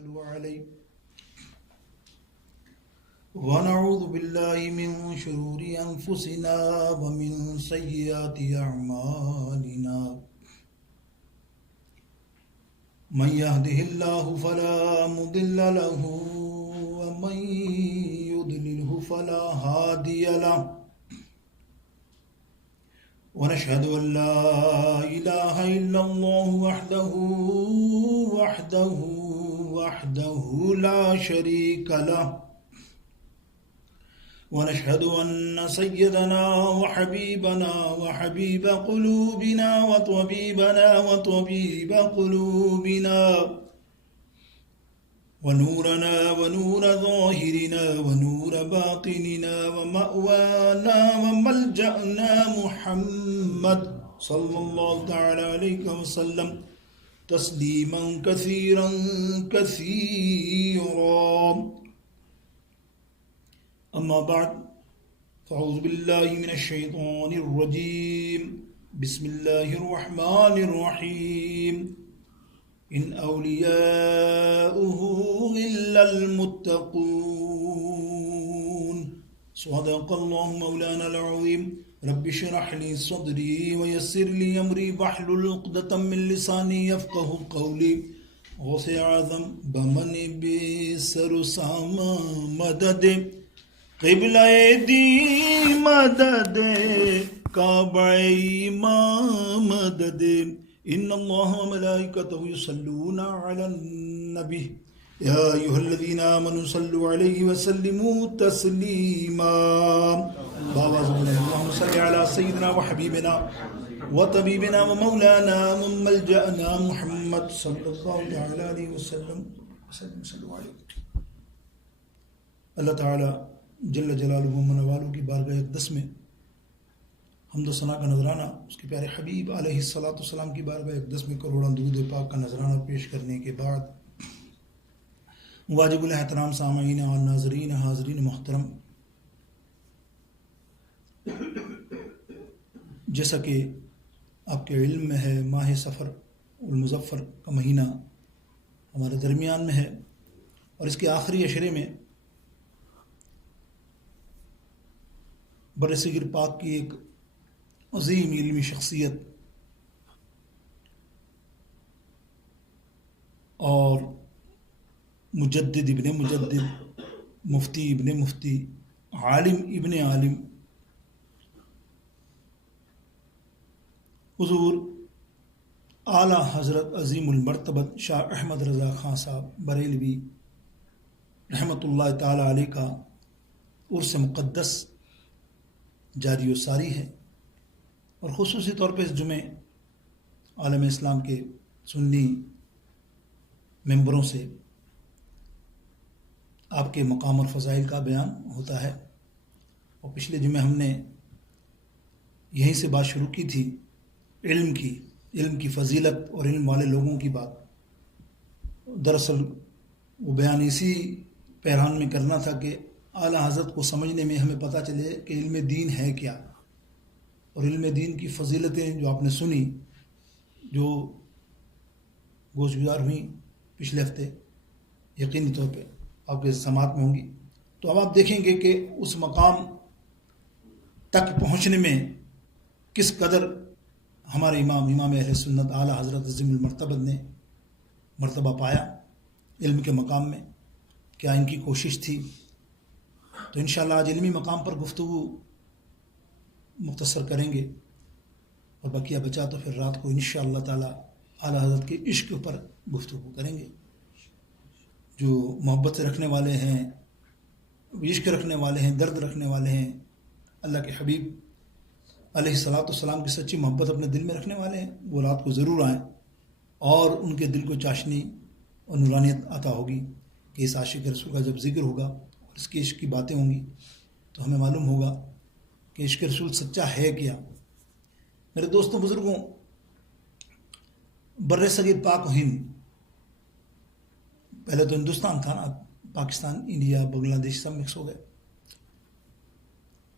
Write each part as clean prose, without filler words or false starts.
صلوا عليه. ونعوذ بالله من شرور أنفسنا ومن سيئات أعمالنا. من يهده الله فلا مضل له ومن يضلله فلا هادي له. ونشهد أن لا إله إلا الله وحده لا شريك له. ونشهد أن سيدنا وحبيبنا وحبيب قلوبنا وطبيب قلوبنا ونورنا ونور ظاهرنا ونور باطننا ومأوانا وملجأنا محمد صلى الله تعالى عليه وسلم تسليما كثيرا كثيرا. أما بعد فأعوذ بالله من الشيطان الرجيم. بسم الله الرحمن الرحيم. إن أولياؤه إلا المتقون. صدق الله مولانا العظيم. رب اشرح لي صدري ويسر لي أمري واحلل عقدة من لساني يفقهوا قولي. غوث اعظم بمن بسر ساما مدد قبلہ دی مدد کعبہ امام مدد. ان اللہ وملائکتہ یصلون علی النبی یا ایھا الذین آمنوا صلوا علیہ وسلموا تسلیما. اللہم صل علی سیدنا وحبیبنا وطبیبنا ومولانا وملجأنا محمد صلی اللہ علیہ وسلم. صلوا علیہ. اللہ تعالی جل جلالہ و منوالہ کی بارگاہ اقدس میں حمد و ثنا کا نذرانہ، اس کے پیارے حبیب علیہ الصلوۃ والسلام کی بارگاہ اقدس میں کروڑاں درود پاک کا نذرانہ پیش کرنے کے بعد، واجب الاحترام سامعین اور ناظرین حاضرین محترم، جیسا کہ آپ کے علم میں ہے، ماہ سفر المظفر کا مہینہ ہمارے درمیان میں ہے اور اس کے آخری عشرے میں برصغیر پاک کی ایک عظیم علمی شخصیت اور مجدد ابن مجدد، مفتی ابن مفتی، عالم ابن عالم، حضور اعلیٰ حضرت عظیم المرتبت شاہ احمد رضا خان صاحب بریلوی رحمۃ اللہ تعالی علیہ کا عرس مقدس جاری و ساری ہے، اور خصوصی طور پہ اس جمعے عالم اسلام کے سنی ممبروں سے آپ کے مقام اور فضائل کا بیان ہوتا ہے. اور پچھلے جمعے ہم نے یہیں سے بات شروع کی تھی، علم کی فضیلت اور علم والے لوگوں کی بات. دراصل وہ بیان اسی پیران میں کرنا تھا کہ اعلیٰ حضرت کو سمجھنے میں ہمیں پتہ چلے کہ علم دین ہے کیا، اور علم دین کی فضیلتیں جو آپ نے سنی، جو گوش گزار ہوئیں پچھلے ہفتے، یقینی طور پہ آپ کے سماعت میں ہوں گی. تو اب آپ دیکھیں گے کہ اس مقام تک پہنچنے میں کس قدر ہمارے امام اہل سنت اعلیٰ حضرت عظیم المرتبت نے مرتبہ پایا علم کے مقام میں، کیا ان کی کوشش تھی. تو انشاءاللہ آج علمی مقام پر گفتگو مختصر کریں گے، اور بقیہ بچا تو پھر رات کو انشاءاللہ تعالی اعلیٰ حضرت کے عشق پر گفتگو کریں گے. جو محبت سے رکھنے والے ہیں، عشق رکھنے والے ہیں، درد رکھنے والے ہیں، اللہ کے حبیب علیہ الصلوۃ والسلام کی سچی محبت اپنے دل میں رکھنے والے ہیں، وہ رات کو ضرور آئیں، اور ان کے دل کو چاشنی اور نورانیت عطا ہوگی کہ اس عاشق رسول کا جب ذکر ہوگا اور اس کے عشق کی باتیں ہوں گی تو ہمیں معلوم ہوگا کہ عشق رسول سچا ہے کیا. میرے دوستوں بزرگوں، بر صغیر پاک و ہند، پہلے تو ہندوستان تھا نا، پاکستان، انڈیا، بنگلہ دیش سب مکس ہو گئے.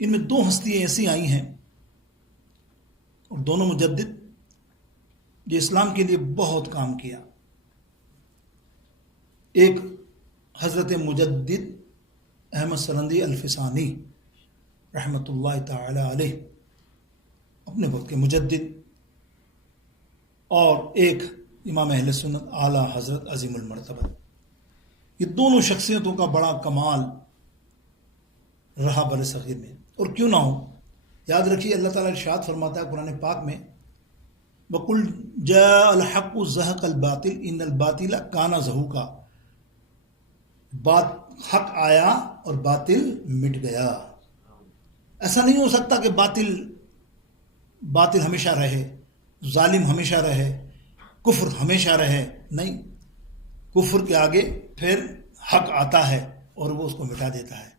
ان میں دو ہستیاں ایسی آئی ہیں اور دونوں مجدد جو اسلام کے لیے بہت کام کیا. ایک حضرت مجدد احمد سرندی الفسانی رحمۃ اللہ تعالی علیہ، اپنے وقت کے مجدد، اور ایک امام اہل سنت اعلیٰ حضرت عظیم المرتبہ، یہ دونوں شخصیتوں کا بڑا کمال رہا بر صغیر میں، اور کیوں نہ ہو۔ یاد رکھیے اللہ تعالیٰ ارشاد فرماتا ہے قرآن پاک میں، وَقُلْ جَاءَ الْحَقُّ وَزَهَقَ الْبَاطِلُ إِنَّ الْبَاطِلَ كَانَ زَهُوقًا، حق آیا اور باطل مٹ گیا۔ ایسا نہیں ہو سکتا کہ باطل ہمیشہ رہے، ظالم ہمیشہ رہے، کفر ہمیشہ رہے، نہیں، کفر کے آگے پھر حق آتا ہے اور وہ اس کو مٹا دیتا ہے۔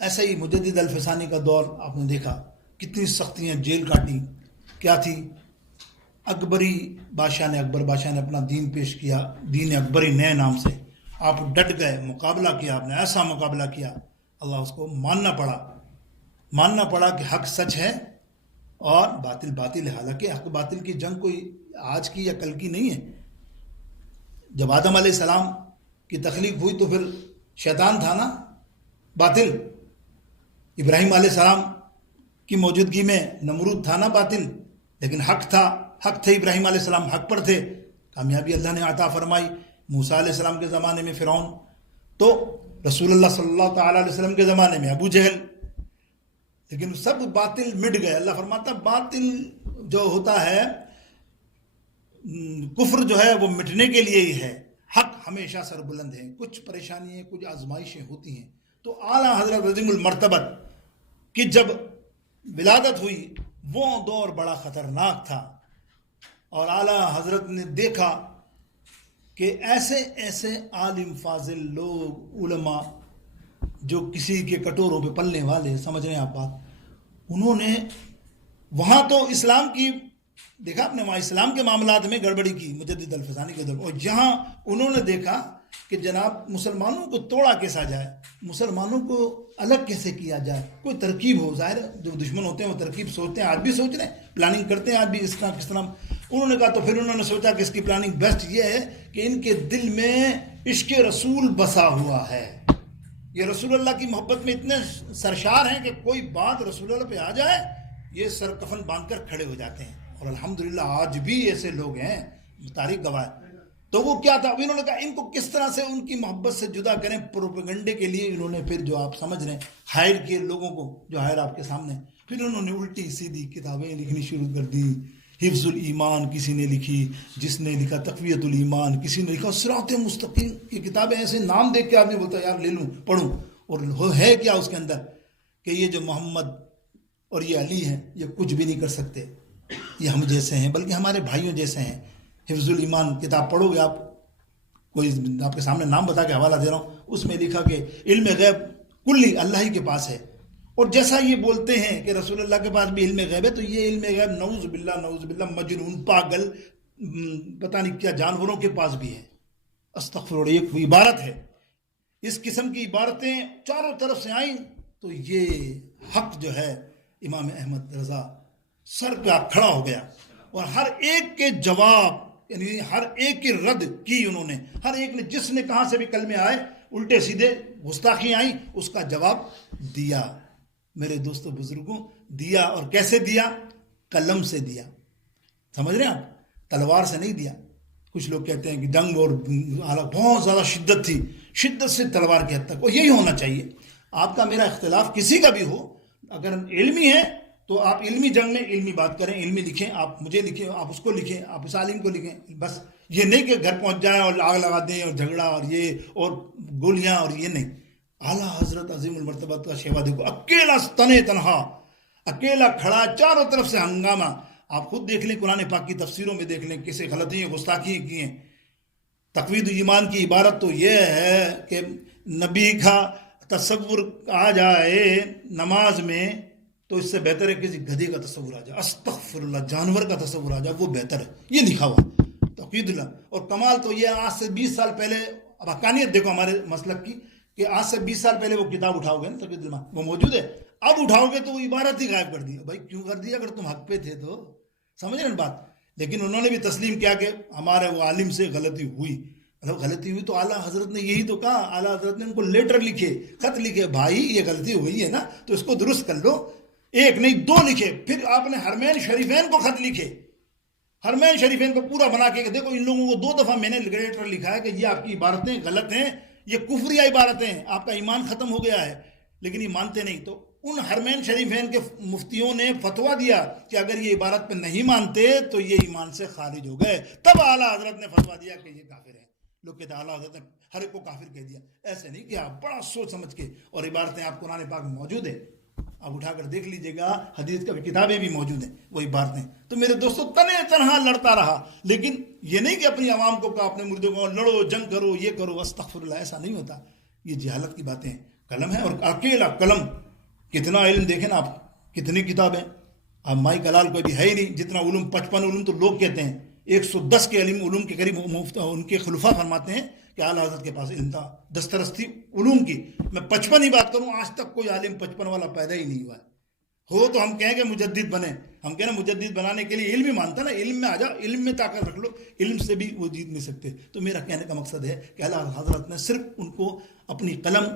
ایسا ہی مجدد الفسانی کا دور آپ نے دیکھا، کتنی سختیاں، جیل کاٹی، کیا تھی؟ اکبر بادشاہ نے اپنا دین پیش کیا، دین اکبری نئے نام سے، آپ ڈٹ گئے، مقابلہ کیا، آپ نے ایسا مقابلہ کیا، اللہ اس کو ماننا پڑا کہ حق سچ ہے اور باطل باطل ہے۔ حالانکہ حق باطل کی جنگ کوئی آج کی یا کل کی نہیں ہے۔ جب آدم علیہ السلام کی تخلیق ہوئی تو پھر شیطان تھا نا باطل، ابراہیم علیہ السلام کی موجودگی میں نمرود تھا نا باطل، لیکن حق تھے ابراہیم علیہ السلام حق پر تھے، کامیابی اللہ نے عطا فرمائی۔ موسیٰ علیہ السلام کے زمانے میں فرعون، تو رسول اللہ صلی اللہ تعالی علیہ وسلم کے زمانے میں ابو جہل، لیکن سب باطل مٹ گئے۔ اللہ فرماتا باطل جو ہوتا ہے، کفر جو ہے وہ مٹنے کے لیے ہی ہے، حق ہمیشہ سربلند ہے۔ کچھ پریشانیاں، کچھ آزمائشیں ہوتی ہیں، تو اعلیٰ حضرت عظیم المرتبت کی جب ولادت ہوئی وہ دور بڑا خطرناک تھا، اور اعلیٰ حضرت نے دیکھا کہ ایسے عالم فاضل لوگ، علماء جو کسی کے کٹوروں پہ پلنے والے، سمجھ رہے ہیں آپ بات، انہوں نے وہاں تو اسلام کی دیکھا آپ نے، وہاں اسلام کے معاملات میں گڑبڑی کی مجدد الفسانی کے دور، اور یہاں انہوں نے دیکھا کہ جناب مسلمانوں کو توڑا کیسا جائے، مسلمانوں کو الگ کیسے کیا جائے، کوئی ترکیب ہو۔ ظاہر جو دشمن ہوتے ہیں وہ ترکیب سوچتے ہیں، آج بھی سوچ رہے ہیں، پلاننگ کرتے ہیں آج بھی اس طرح کس طرح۔ انہوں نے کہا، تو پھر انہوں نے سوچا کہ اس کی پلاننگ بیسٹ یہ ہے کہ ان کے دل میں عشق رسول بسا ہوا ہے، یہ رسول اللہ کی محبت میں اتنے سرشار ہیں کہ کوئی بات رسول اللہ پہ آ جائے یہ سر کفن باندھ کر کھڑے ہو جاتے ہیں، اور الحمدللہ آج بھی ایسے لوگ ہیں، تاریخ گواہ ہے۔ تو وہ کیا تھا، انہوں نے کہا ان کو کس طرح سے ان کی محبت سے جدا کریں، پروپیگنڈے کے لیے انہوں نے پھر جو آپ سمجھ رہے ہیں ہائر کیے لوگوں کو، جو ہائر آپ کے سامنے، پھر انہوں نے الٹی سیدھی کتابیں لکھنی شروع کر دی۔ حفظ الایمان کسی نے لکھی، جس نے لکھا تقویت الایمان، کسی نے لکھا صراط مستقیم کی کتابیں، ایسے نام دیکھ کے آدمی بولتا ہے یار لے لوں پڑھوں، اور ہے کیا اس کے اندر کہ یہ جو محمد اور یہ علی ہیں یہ کچھ بھی نہیں کر سکتے، یہ ہم جیسے ہیں، بلکہ ہمارے بھائیوں جیسے ہیں۔ حفظ الایمان کتاب پڑھو گے آپ، کوئی آپ کے سامنے نام بتا کے حوالہ دے رہا ہوں، اس میں لکھا کہ علم غیب کلی اللہ ہی کے پاس ہے، اور جیسا یہ بولتے ہیں کہ رسول اللہ کے پاس بھی علم غیب ہے، تو یہ علم غیب نعوذ باللہ مجنون، پاگل، پتہ نہیں کیا جانوروں کے پاس بھی ہے۔ استغفر اللہ، ایک عبارت ہے، اس قسم کی عبارتیں چاروں طرف سے آئیں تو یہ حق جو ہے امام احمد رضا سر پہ کھڑا ہو گیا، اور ہر ایک کے جواب، یعنی ہر ایک کی رد کی انہوں نے، ہر ایک نے جس نے کہاں سے بھی کلمے آئے الٹے سیدھے گستاخی آئیں اس کا جواب دیا۔ میرے دوستوں بزرگوں، دیا، اور کیسے دیا؟ قلم سے دیا، سمجھ رہے ہیں آپ، تلوار سے نہیں دیا۔ کچھ لوگ کہتے ہیں کہ جنگ اور بہت زیادہ شدت تھی، شدت سے تلوار کی حد تک، اور یہی ہونا چاہیے۔ آپ کا میرا اختلاف کسی کا بھی ہو، اگر علمی ہے تو آپ علمی جنگ میں علمی بات کریں، علمی لکھیں، آپ مجھے لکھیں، آپ اس کو لکھیں، آپ اس عالم کو لکھیں، بس یہ نہیں کہ گھر پہنچ جائیں اور آگ لگا دیں اور جھگڑا اور یہ اور گولیاں اور یہ نہیں۔ اعلیٰ حضرت عظیم المرتبہ کا شیوا دیکھو، اکیلا تنے تنہا، اکیلا کھڑا، چاروں طرف سے ہنگامہ۔ آپ خود دیکھ لیں، قرآن پاک کی تفسیروں میں دیکھ لیں کیسے غلطیاں گستاخیاں کی ہیں۔ تقوید ایمان کی عبارت تو یہ ہے کہ نبی کا تصور آ جائے نماز میں تو اس سے بہتر ہے کسی گدھے کا تصور آ جائے، استغفر اللہ، جانور کا تصور آ جائے وہ بہتر ہے، یہ لکھا ہوا توحید اللہ۔ اور کمال تو یہ آج سے 20 سال پہلے، اب حقانیت دیکھو ہمارے مسلک کی، کہ آج سے 20 سال پہلے وہ کتاب اٹھاؤ گے نا توحید اللہ، وہ موجود ہے، اب اٹھاؤ گے تو وہ عبارت ہی غائب کر دی۔ بھائی کیوں کر دیا؟ اگر تم حق پہ تھے تو، سمجھ رہے ہیں بات؟ لیکن انہوں نے بھی تسلیم کیا کہ ہمارے وہ عالم سے غلطی ہوئی، مطلب غلطی ہوئی تو اعلیٰ حضرت نے یہی تو کہا، اعلیٰ حضرت نے ان کو لیٹر لکھے، خط لکھے، بھائی یہ غلطی ہو گئی ہے نا تو اس کو درست کر لو، ایک نہیں 2 لکھے. پھر آپ نے حرمین شریفین کو خط لکھے، حرمین شریفین کو پورا بنا کے کہ دیکھو ان لوگوں کو 2 دفعہ میں نے لیٹر لکھا ہے کہ یہ آپ کی عبارتیں غلط ہیں، یہ کفریہ عبارتیں ہیں، آپ کا ایمان ختم ہو گیا ہے، لیکن یہ مانتے نہیں. تو ان حرمین شریفین کے مفتیوں نے فتویٰ دیا کہ اگر یہ عبارت پہ نہیں مانتے تو یہ ایمان سے خارج ہو گئے. تب اعلیٰ حضرت نے فتویٰ دیا کہ یہ کافر ہے. لوگ کہتے ہیں اعلیٰ حضرت نے ہر ایک کو کافر کہہ دیا. ایسے نہیں کیا، بڑا سوچ سمجھ کے. اور عبارتیں آپ قرآن پاک میں موجود ہیں، آپ اٹھا کر دیکھ لیجئے گا، حدیث کی کتابیں بھی موجود ہیں وہ عبارتیں. تو میرے دوستو تنہ تنہا لڑتا رہا، لیکن یہ نہیں کہ اپنی عوام کو کہا، اپنے مردوں کو لڑو، جنگ کرو، یہ کرو، استغفر اللہ. ایسا نہیں ہوتا، یہ جہالت کی باتیں ہیں. قلم ہے اور اکیلا قلم. کتنا علم دیکھیں نا آپ، کتنی کتابیں. اب مائی کلال کوئی بھی ہے ہی نہیں جتنا علوم. 55 علوم تو لوگ کہتے ہیں، 110 کے علوم کے قریب ان کے خلفاء فرماتے ہیں کہ اعلیٰ حضرت کے پاس علم تھا، دسترس تھی علوم کی. میں 55 ہی بات کروں، آج تک کوئی عالم 55 والا پیدا ہی نہیں ہوا ہے. ہو تو ہم کہیں کہ مجدد بنے، ہم کہیں مجدد بنانے کے لیے علم ہی مانتا نا، علم میں آ جاؤ، علم میں طاقت رکھ لو، علم سے بھی وہ جیت نہیں سکتے. تو میرا کہنے کا مقصد ہے کہ اعلیٰ حضرت نے صرف ان کو اپنی قلم،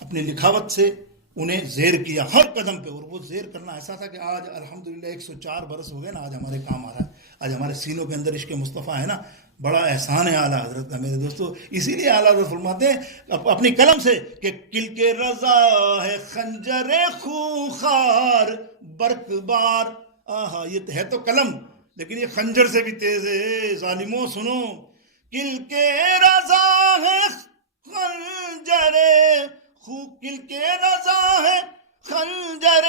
اپنی لکھاوٹ سے انہیں زیر کیا ہر قدم پہ. اور وہ زیر کرنا ایسا تھا کہ آج الحمدللہ 104 برس ہو گئے نا، آج ہمارے کام آ رہا ہے. آج ہمارے سینوں کے اندر عشق مصطفیٰ ہے نا. بڑا احسان ہے اعلیٰ حضرت کا میرے دوستو. اسی لیے اعلیٰ حضرت فرماتے ہیں اپنی قلم سے کہ کل کے رضا ہے خنجر خونخوار برق بار. آہا، یہ ہے تو قلم لیکن یہ خنجر سے بھی تیز ہے. ظالموں سنو، کل کے رضا ہے خنجر کل کے رضا ہے خنجر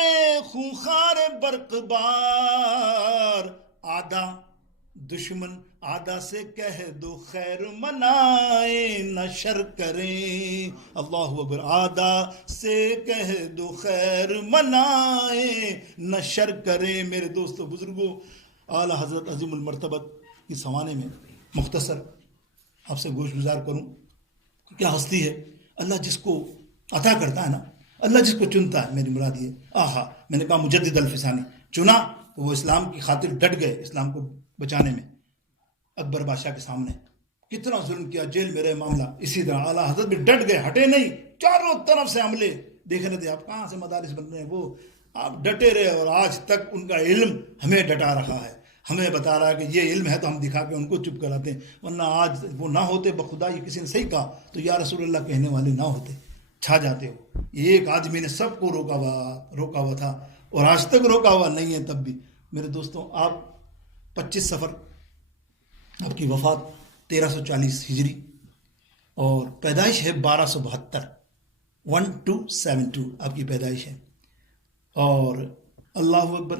خونخوار برق بار. آدھا دشمن آدھا سے کہہ دو خیر منائے نہ شر کریں. اللہ اکبر. آدھا سے کہہ دو خیر منائے نہ شر کریں. میرے دوستو بزرگوں، اعلیٰ حضرت عظیم المرتبت کی سوانے میں مختصر آپ سے گوش گزار کروں. کیا ہستی ہے! اللہ جس کو عطا کرتا ہے نا، اللہ جس کو چنتا ہے، میری مراد یہ. آہا، میں نے کہا مجدد الفسانی چنا تو وہ اسلام کی خاطر ڈٹ گئے، اسلام کو بچانے میں. اکبر بادشاہ کے سامنے کتنا ظلم کیا، جیل میں رہے معاملہ. اسی طرح اعلیٰ حضرت بھی ڈٹ گئے، ہٹے نہیں. چاروں طرف سے حملے دیکھ رہے تھے آپ، کہاں سے مدارس بن رہے ہیں، وہ آپ ڈٹے رہے. اور آج تک ان کا علم ہمیں ڈٹا رہا ہے، ہمیں بتا رہا ہے کہ یہ علم ہے تو ہم دکھا کے ان کو چپ کراتے ہیں. ورنہ آج وہ نہ ہوتے، بخدا یہ کسی نے صحیح کہا تو یا رسول اللہ کہنے والے نہ ہوتے، چھا جاتے ہو. ایک آدمی نے سب کو روکا ہوا تھا اور آج تک روکا ہوا نہیں ہے. تب بھی میرے دوستوں، آپ 25 صفر آپ کی وفات 1340 ہجری اور پیدائش ہے 1272، 1272 آپ کی پیدائش ہے. اور اللہ اکبر،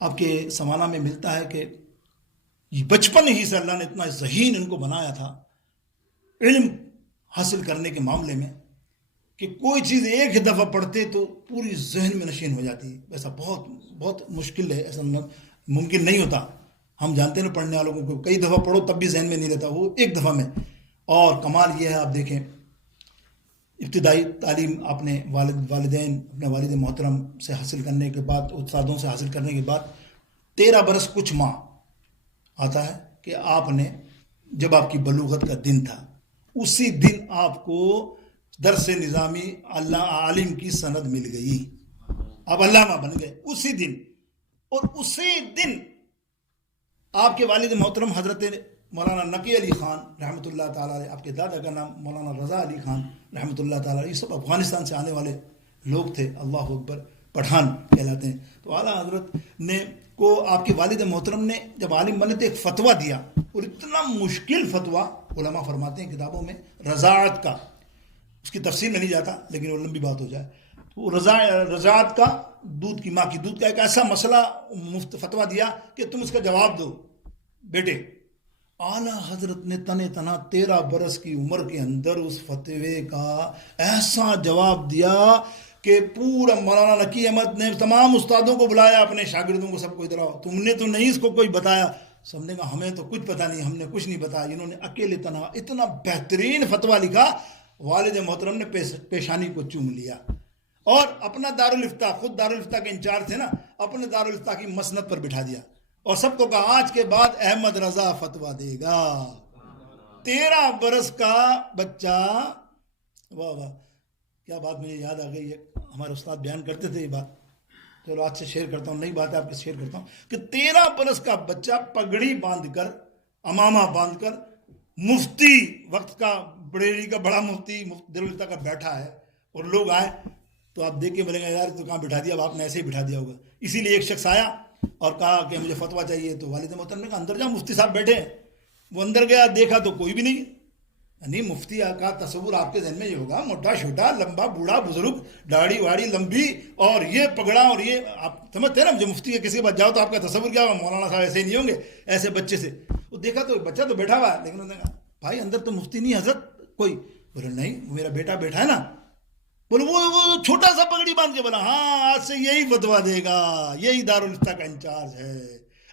آپ کے سوانح میں ملتا ہے کہ بچپن ہی سے اللہ نے اتنا ذہین ان کو بنایا تھا علم حاصل کرنے کے معاملے میں کہ کوئی چیز ایک ہی دفعہ پڑھتے تو پوری ذہن میں نشین ہو جاتی. ایسا بہت بہت مشکل ہے، ایسا ممکن نہیں ہوتا. ہم جانتے ہیں نا پڑھنے والوں کو کئی دفعہ پڑھو تب بھی ذہن میں نہیں رہتا، وہ ایک دفعہ میں. اور کمال یہ ہے، آپ دیکھیں ابتدائی تعلیم آپ نے والدین اپنے والد محترم سے حاصل کرنے کے بعد، استادوں سے حاصل کرنے کے بعد 13 برس کچھ ماہ آتا ہے کہ آپ نے، جب آپ کی بلوغت کا دن تھا اسی دن آپ کو درس نظامی اللہ عالم کی سند مل گئی، آپ علامہ بن گئے اسی دن. اور اسی دن آپ کے والد محترم حضرت مولانا نقی علی خان رحمۃ اللہ تعالیٰ علیہ، آپ کے دادا کا نام مولانا رضا علی خان رحمۃ اللہ تعالیٰ علیہ، یہ سب افغانستان سے آنے والے لوگ تھے، اللہ اکبر، پٹھان کہلاتے ہیں. تو اعلیٰ حضرت نے کو آپ کے والد محترم نے جب عالم بنے تو ایک فتویٰ دیا، اور اتنا مشکل فتویٰ، علماء فرماتے ہیں کتابوں میں رضاعت کا، اس کی تفصیل میں نہیں جاتا لیکن وہ لمبی بات ہو جائے. تو رضاعت کا، دودھ کی، ماں کی دودھ کا ایک ایسا مسئلہ فتویٰ دیا کہ تم اس کا جواب دو بیٹے. اعلیٰ حضرت نے تنے تنہا 13 برس کی عمر کے اندر اس فتوے کا ایسا جواب دیا کہ پورا مولانا نقی احمد نے تمام استادوں کو بلایا، اپنے شاگردوں کو، سب کو ادھر آؤ، تم نے تو نہیں اس کو کوئی بتایا. سب نے کہا ہمیں تو کچھ پتہ نہیں، ہم نے کچھ نہیں بتایا. انہوں نے اکیلے تنہا اتنا بہترین فتویٰ لکھا، والد محترم نے پیشانی کو چوم لیا اور اپنا دارالفتہ، خود دارالفتہ کے انچارج تھے نا، اپنے دارالفتہ کی مسند پر بٹھا دیا اور سب کو کہا آج کے بعد احمد رضا فتویٰ دے گا. 13 برس کا بچہ، واہ واہ کیا بات مجھے یاد آ گئی ہے، ہمارے استاد بیان کرتے تھے یہ بات، چلو آج سے شیئر کرتا ہوں، نئی بات ہے آپ کے شیئر کرتا ہوں کہ 13 برس کا بچہ پگڑی باندھ کر، امامہ باندھ کر، مفتی وقت کا، بریلی کا بڑا مفتی دارالفتہ کا بیٹھا ہے، اور لوگ آئے تو آپ دیکھ کے بولیں گے یار تو کہاں بٹھا دیا، اب آپ نے ایسے ہی بٹھا دیا ہوگا. اسی لیے ایک شخص آیا اور کہا کہ مجھے فتویٰ چاہیے، تو والد محترم نے کہا اندر جاؤ، مفتی صاحب بیٹھے ہیں. وہ اندر گیا، دیکھا تو کوئی بھی نہیں. یعنی مفتی کا تصور آپ کے ذہن میں یہ ہوگا موٹا چھوٹا لمبا بوڑھا بزرگ، داڑھی واڑی لمبی اور یہ پگڑا، اور یہ آپ سمجھتے ہیں نا، جو مفتی کے کسی کے پاس جاؤ تو آپ کا تصور کیا ہوگا، مولانا صاحب ایسے ہی نہیں ہوں گے ایسے بچے سے. وہ دیکھا تو بچہ تو بیٹھا ہوا ہے، لیکن انہوں نے کہا بھائی اندر تو مفتی نہیں حضرت کوئی. بولے نہیں وہ میرا بیٹا بیٹھا ہے نا. بولے وہ چھوٹا سا پگڑی باندھ کے، بولا ہاں آج سے یہی فتویٰ دے گا، یہی دارالفتہ کا انچارج ہے.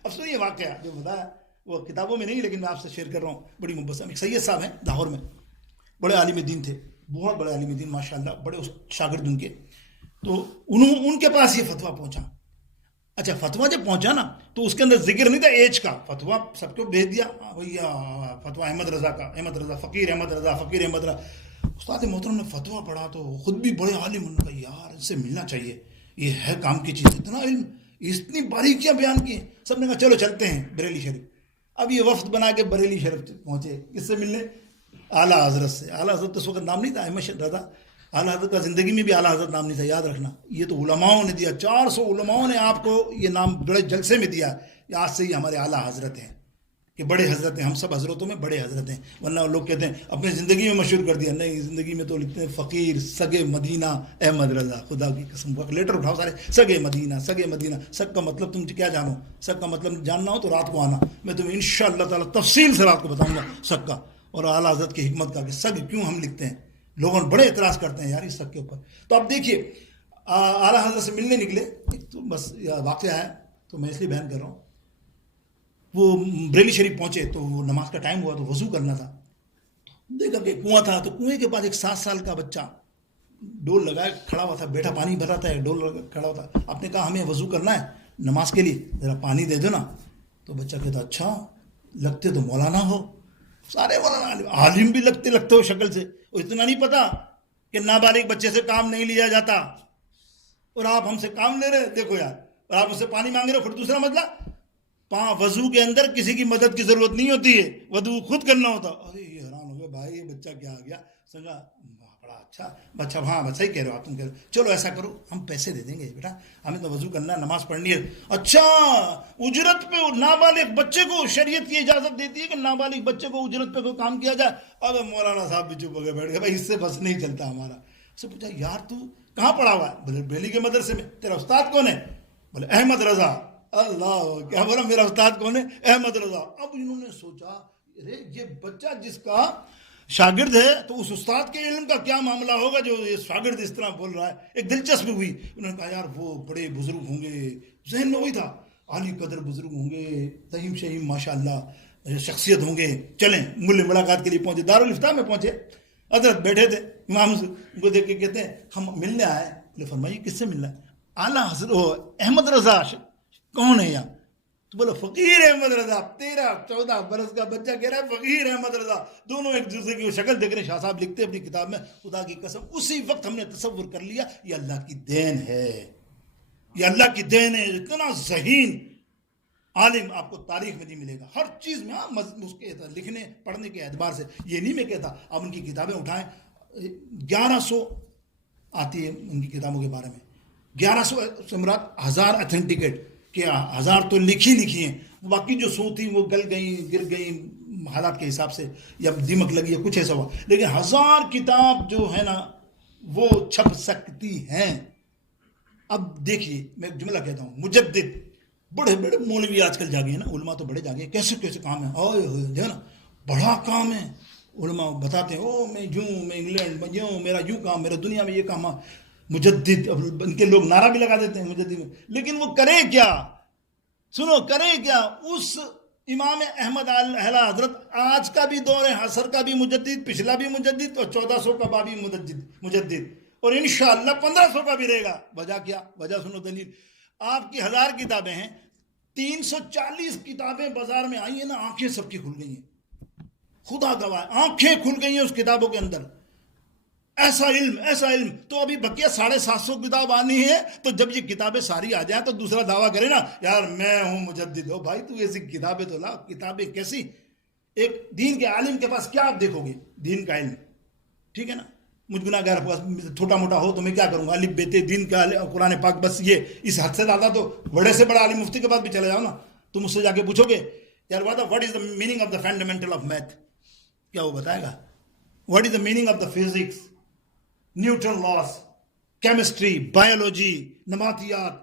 اب سنیے یہ واقعہ جو بتایا، وہ کتابوں میں نہیں لیکن میں آپ سے شیئر کر رہا ہوں، بڑی محبت سے. سید صاحب ہیں لاہور میں، بڑے عالم دین تھے، بہت بڑے عالم دین ماشاءاللہ، بڑے شاگرد ان کے. تو ان کے پاس یہ فتویٰ پہنچا. اچھا فتویٰ جب پہنچا نا تو اس کے اندر ذکر نہیں تھا ایج کا، فتویٰ سب کو بھیج دیا بھیا، فتویٰ احمد رضا کا، احمد رضا فقیر احمد رضا فقیر احمد رضا. استاد محترم نے فتویٰ پڑھا تو خود بھی بڑے عالم، ان کا یار ان سے ملنا چاہیے، یہ ہے کام کی چیز، اتنا علم، اتنی باریکیاں بیان کی. سب نے کہا چلو چلتے ہیں بریلی شریف. اب یہ وفد بنا کے بریلی شریف پہنچے، کس سے ملنے؟ اعلیٰ حضرت سے. اعلیٰ حضرت تو اس وقت نام نہیں تھا احمد رضا، اعلیٰ حضرت کا زندگی میں بھی اعلیٰ حضرت نام نہیں تھا، یاد رکھنا. یہ تو علماؤں نے دیا، 400 علماؤں نے آپ کو یہ نام بڑے جلسے میں دیا. آج سے ہی ہمارے اعلیٰ حضرت ہیں کہ بڑے حضرت ہیں، ہم سب حضرتوں میں بڑے حضرت ہیں. ورنہ لوگ کہتے ہیں اپنی زندگی میں مشہور کر دیا، نہیں زندگی میں تو لکھتے ہیں فقیر سگے مدینہ احمد رضا. خدا کی قسم لیٹر اٹھاؤ سارے، سگے مدینہ سگے مدینہ. سگ کا مطلب تم کیا جانو؟ سگ کا مطلب جاننا ہو تو رات کو آنا، میں تمہیں انشاءاللہ تعالیٰ تفصیل سے رات کو بتاؤں گا سگ کا اور اعلیٰ حضرت کی حکمت کا کہ سگ کیوں ہم لکھتے ہیں. لوگوں نے بڑے اعتراض کرتے ہیں یار اس سگ کے اوپر. تو اب دیکھیے اعلیٰ حضرت سے ملنے نکلے، تو بس واقعہ ہے تو میں اس لیے بیان کر رہا ہوں. وہ بریلی شریف پہنچے تو وہ نماز کا ٹائم ہوا تو وضو کرنا تھا. دیکھا کہ کنواں تھا تو کنویں کے پاس ایک 7 سال کا بچہ ڈول لگائے کھڑا ہوا تھا، بیٹھا پانی بھر رہا تھا، ڈول کھڑا ہوا تھا. آپ نے کہا ہمیں وضو کرنا ہے نماز کے لیے، ذرا پانی دے دو نا. تو بچہ کہتا اچھا لگتے تو مولانا ہو. سارے مولانا عالم بھی لگتے ہو شکل سے، اور اتنا نہیں پتا کہ نابالغ بچے سے کام نہیں لیا جاتا، اور آپ ہم سے کام لے رہے. دیکھو یار، اور آپ اس سے پانی مانگ رہے ہو. پھر دوسرا مسئلہ، وضو کے اندر کسی کی مدد کی ضرورت نہیں ہوتی ہے، وضو خود کرنا ہوتا. ارے یہ حیران ہو گیا بھائی یہ بچہ کیا آ گیا. سمجھا بڑا اچھا بچہ، ہاں صحیح کہہ رہے ہو آپ، تم کہہ رہے ہو چلو ایسا کرو ہم پیسے دے دیں گے بیٹا، ہمیں تو وضو کرنا ہے نماز پڑھنی ہے. اچھا اجرت پہ نابالغ بچے کو شریعت کی اجازت دیتی ہے کہ نابالغ بچے کو اجرت پہ کوئی کام کیا جائے. اب مولانا صاحب بھی چپ ہو گئے بیٹھ گئے، بھائی اس سے بس نہیں چلتا ہمارا. اس سے پوچھا یار تو کہاں پڑھا ہوا ہے؟ بولے بریلی کے مدرسے میں. تیرا استاد کون ہے؟ بولے احمد رضا. اللہ کیا بولا، میرا استاد کون ہے؟ احمد رضا. اب انہوں نے سوچا ارے یہ بچہ جس کا شاگرد ہے تو اس استاد کے علم کا کیا معاملہ ہوگا جو یہ شاگرد اس طرح بول رہا ہے. ایک دلچسپی ہوئی. انہوں نے کہا یار وہ بڑے بزرگ ہوں گے، ذہن میں وہی تھا عالی قدر بزرگ ہوں گے، تہیم شہیم ماشاءاللہ شخصیت ہوں گے. چلیں ملاقات کے لیے پہنچے، دارالفتہ میں پہنچے. حضرت بیٹھے تھے، امام کو دیکھ کے کہتے ہیں ہم ملنے آئے. بولے فرمائیے کس سے ملنا ہے؟ اعلیٰ حضرت احمد رضا. کون ہے یہاں؟ تو بولو فقیر احمد رضا. 13-14 برس کا بچہ کہہ رہا ہے فقیر احمد رضا. دونوں ایک دوسرے کی شکل دیکھ رہے ہیں. شاہ صاحب لکھتے اپنی کتاب میں، خدا کی قسم اسی وقت ہم نے تصور کر لیا یہ اللہ کی دین ہے، یہ اللہ کی دین ہے. اتنا ذہین عالم آپ کو تاریخ میں نہیں ملے گا، ہر چیز میں. اس کے لکھنے پڑھنے کے اعتبار سے یہ نہیں میں کہتا آپ ان کی کتابیں اٹھائیں. 1100 آتی ہے ان کی کتابوں کے بارے میں، 1100 سے مراد 1000 اتھینٹیکیٹ، کہ 1000 تو لکھی ہیں، باقی جو 100 تھیں وہ گل گئیں گر گئیں حالات کے حساب سے، یا دیمک لگی یا کچھ ایسا ہوا. لیکن 1000 کتاب جو ہے نا وہ چھپ سکتی ہیں. اب دیکھیے میں ایک جملہ کہتا ہوں، مجدد بڑے بڑے مولوی آج کل جاگے ہیں نا، علماء تو بڑے جاگے ہیں، کیسے کیسے کام ہے جو ہے نا بڑا کام ہے. علماء بتاتے ہیں او میں یوں، میں انگلینڈ میں یوں، میرا یوں کام، میرا دنیا میں یہ کام. مجدد، اب ان کے لوگ نعرہ بھی لگا دیتے ہیں مجدد میں، لیکن وہ کرے کیا؟ سنو کرے کیا؟ اس امام احمد اعلیٰ حضرت آج کا بھی دور ہے، حسر کا بھی مجدد، پچھلا بھی مجدد، اور 1400 کا بھی مجدد، اور انشاءاللہ 1500 کا بھی رہے گا. وجہ کیا؟ وجہ سنو دلیل. آپ کی 1000 کتابیں ہیں، 340 کتابیں بازار میں آئی ہیں نا، آنکھیں سب کی کھل گئی ہیں. خدا گواہ آنکھیں کھل گئی ہیں اس کتابوں کے اندر. ایسا علم. تو ابھی بقیہ 750 کتاب آنی ہے. تو جب یہ کتابیں ساری آ جائیں تو دوسرا دعویٰ کرے نا یار میں ہوں مجدد. ہو بھائی تو ایسی کتابیں تو لا. کتابیں کیسی؟ ایک دین کے عالم کے پاس کیا آپ دیکھو گے؟ دین کا علم. ٹھیک ہے نا. مجھ گناہ گار چھوٹا موٹا ہو تو میں کیا کروں گا؟ الف بیتے دین کا قرآن پاک بس یہ. اس حد سے زیادہ تو بڑے سے بڑا عالم مفتی کے پاس بھی چلے جاؤ نا. تم اس سے جا کے پوچھو گے یار what is the meaning of the fundamental of math, کیا وہ بتائے گا؟ What is the meaning of the physics, Newton laws, chemistry, biology, نباتیات،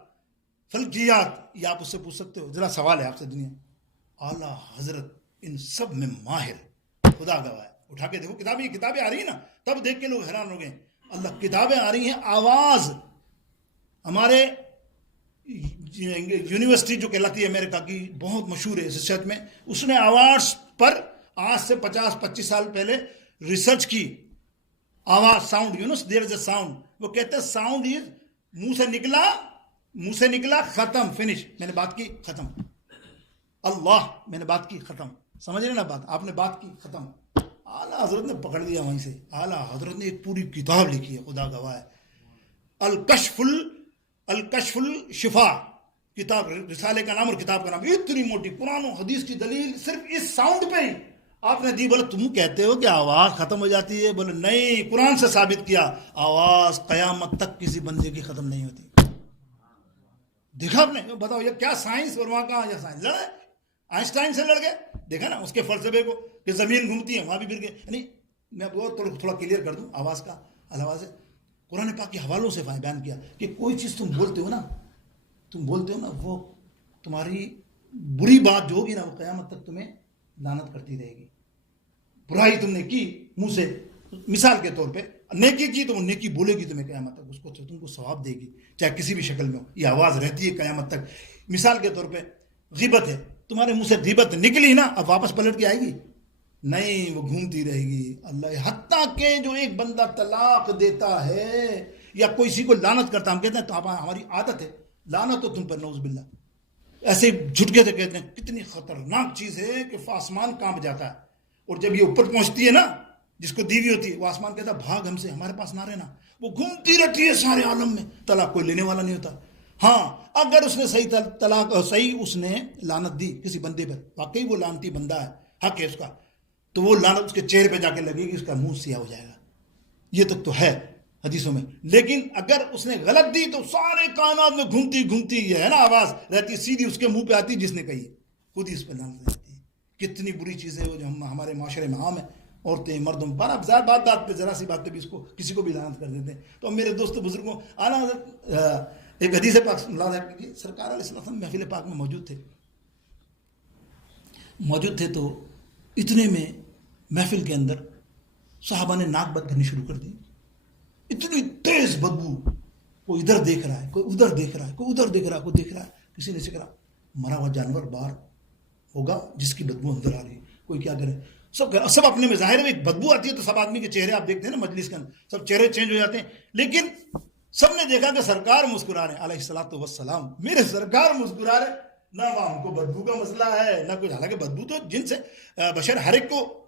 فلکیات، یہ آپ اس سے پوچھ سکتے ہو. ذرا سوال ہے آپ سے دنیا. اعلیٰ حضرت ان سب میں ماہر. خدا گواہ ہے. اٹھا کے دیکھو کتابیں آ رہی ہیں نا، تب دیکھ کے لوگ حیران ہو گئے. اللہ کتابیں آ رہی ہیں. آواز ہمارے یونیورسٹی جو کہلاتی ہے امریکہ کی، بہت مشہور ہے اس شہر میں، اس نے آواز پر آج سے 50-25 سال پہلے ریسرچ کی. آواز، sound, there is a sound. وہ کہتے ہیں ساؤنڈ از منہ سے نکلا ختم، فنش. میں نے بات کی ختم. اللہ، میں نے بات کی ختم. سمجھ رہے نا بات؟ آپ نے بات کی ختم. اعلیٰ حضرت نے پکڑ لیا وہیں سے. اعلیٰ حضرت نے ایک پوری کتاب لکھی ہے. خدا گواہ ہے. الکشف الشفا کتاب، رسالے کا نام اور کتاب کا نام. اتنی موٹی قرآن و حدیث کی دلیل صرف اس ساؤنڈ پہ ہی آپ نے دی. بولے تم کہتے ہو کہ آواز ختم ہو جاتی ہے. بولے نہیں، قرآن سے ثابت کیا آواز قیامت تک کسی بندے کی ختم نہیں ہوتی. دیکھا آپ نے؟ بتاؤ یہ کیا سائنس. اور وہاں کہاں سائنس لڑا؟ آئنسٹائن سے لڑ گئے. دیکھا نا اس کے فلسفے کو کہ زمین گھومتی ہے، وہاں بھی گر گئے. یعنی میں تھوڑا کلیئر کر دوں آواز کا. آواز ہے قرآن پاک کے حوالوں سے بیان کیا کہ کوئی چیز تم بولتے ہو نا وہ تمہاری بری بات جو ہوگی نا وہ قیامت تک تمہیں لعنت کرتی رہے گی. برائی تم نے کی منہ سے، مثال کے طور پہ نیکی کی تو وہ نیکی بولے گی تمہیں قیامت تک، اس کو تم کو ثواب دے گی چاہے کسی بھی شکل میں ہو. یہ آواز رہتی ہے قیامت تک. مثال کے طور پہ غیبت ہے، تمہارے منہ سے غیبت نکلی نا، اب واپس پلٹ کے آئے گی نہیں، وہ گھومتی رہے گی. اللہ، حتیٰ کہ جو ایک بندہ طلاق دیتا ہے یا کسی کو لعنت کرتا، ہم کہتے ہیں تو ہماری عادت ہے لعنت ہو تم پر، نعوذ باللہ. ایسے جھٹکے سے کہتے ہیں کتنی خطرناک چیز ہے کہ آسمان کانپ جاتا ہے. اور جب یہ اوپر پہنچتی ہے نا، جس کو دیوی ہوتی ہے، وہ آسمان کہتا ہے بھاگ ہم سے، ہمارے پاس نہ رہنا. وہ گھومتی رہتی ہے سارے عالم میں. طلاق کوئی لینے والا نہیں ہوتا. ہاں اگر اس نے صحیح اس نے لعنت دی کسی بندے پر، واقعی وہ لعنتی بندہ ہے، حق ہے اس کا، تو وہ لعنت اس کے چہرے پہ جا کے لگے گی، اس کا منہ سیاہ ہو جائے گا. یہ تک تو ہے حدیثوں میں. لیکن اگر اس نے غلط دی تو سارے کائنات میں گھومتی یہ ہے نا آواز رہتی، سیدھی اس کے منہ پہ آتی جس نے کہی، خود ہی اس پہ لعنت رہتی ہے. کتنی بری چیز ہے وہ جو ہمارے معاشرے میں عام ہے. عورتیں، مردوں، بات پہ ذرا سی بات پہ بھی اس کو کسی کو بھی لعنت کر دیتے ہیں. تو میرے دوستوں بزرگوں، اعلیٰ حضرت ایک حدیث پاک سرکار علیہ السلام محفل پاک میں موجود تھے. تو اتنے میں محفل کے اندر صحابہ نے ناک بند کرنی شروع کر دی. اتنی تیز بدبو، کوئی ادھر دیکھ رہا ہے، کوئی ادھر دیکھ رہا ہے، کوئی ادھر دیکھ رہا ہے، کوئی دیکھ رہا ہے. کسی نے کہا مرا ہوا جانور باہر ہوگا جس کی بدبو اندر آ رہی ہے، کوئی کیا کرے. سب اپنے میں ظاہر ہے ایک بدبو آتی ہے تو سب آدمی کے چہرے آپ دیکھتے ہیں نا مجلس کے اندر، سب چہرے چینج ہو جاتے ہیں. لیکن سب نے دیکھا کہ سرکار مسکرا رہے علیہ الصلوۃ والسلام. میرے سرکار مسکرا رہے، نہ وہاں ہم کو بدبو کا مسئلہ ہے نہ کچھ. حالانکہ بدبو تو جن سے بشر ہر ایک کو